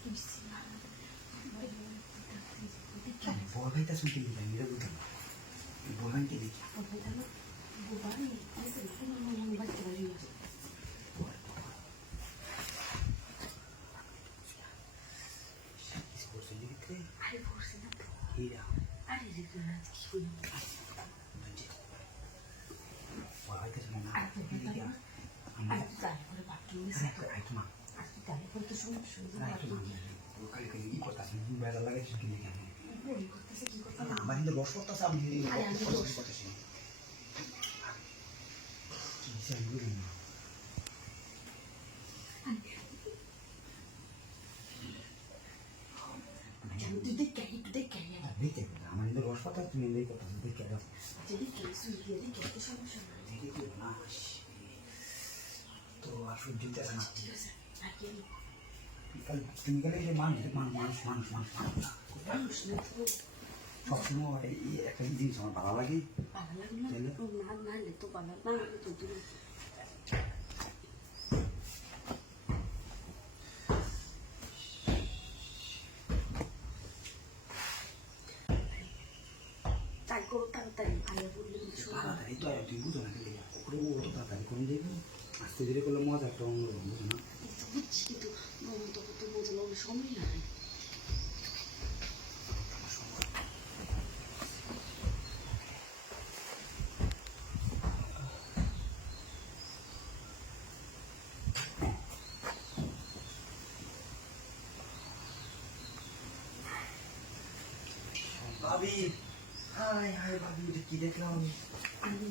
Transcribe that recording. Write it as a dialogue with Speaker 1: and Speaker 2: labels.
Speaker 1: Aku tak
Speaker 2: boleh pakai ni. Aku
Speaker 1: tak boleh pakai
Speaker 2: ni.
Speaker 1: তারপর তো
Speaker 2: কথা দেখে না তো আর সূর্য দেখা না ঠিক
Speaker 1: আছে।
Speaker 2: তুমি গেলে
Speaker 1: তাড়াতাড়ি
Speaker 2: তো আর তুই তাড়াতাড়ি করে দেবে আস্তে ধীরে করলে মজা একটা অঙ্গ না
Speaker 1: বুঝছি কিন্তু ভ্রমণ করতে মজা লাগবে সময় নাই
Speaker 2: ভাবি, হাই হাই ভাবি কি দেখলাম?
Speaker 1: আমি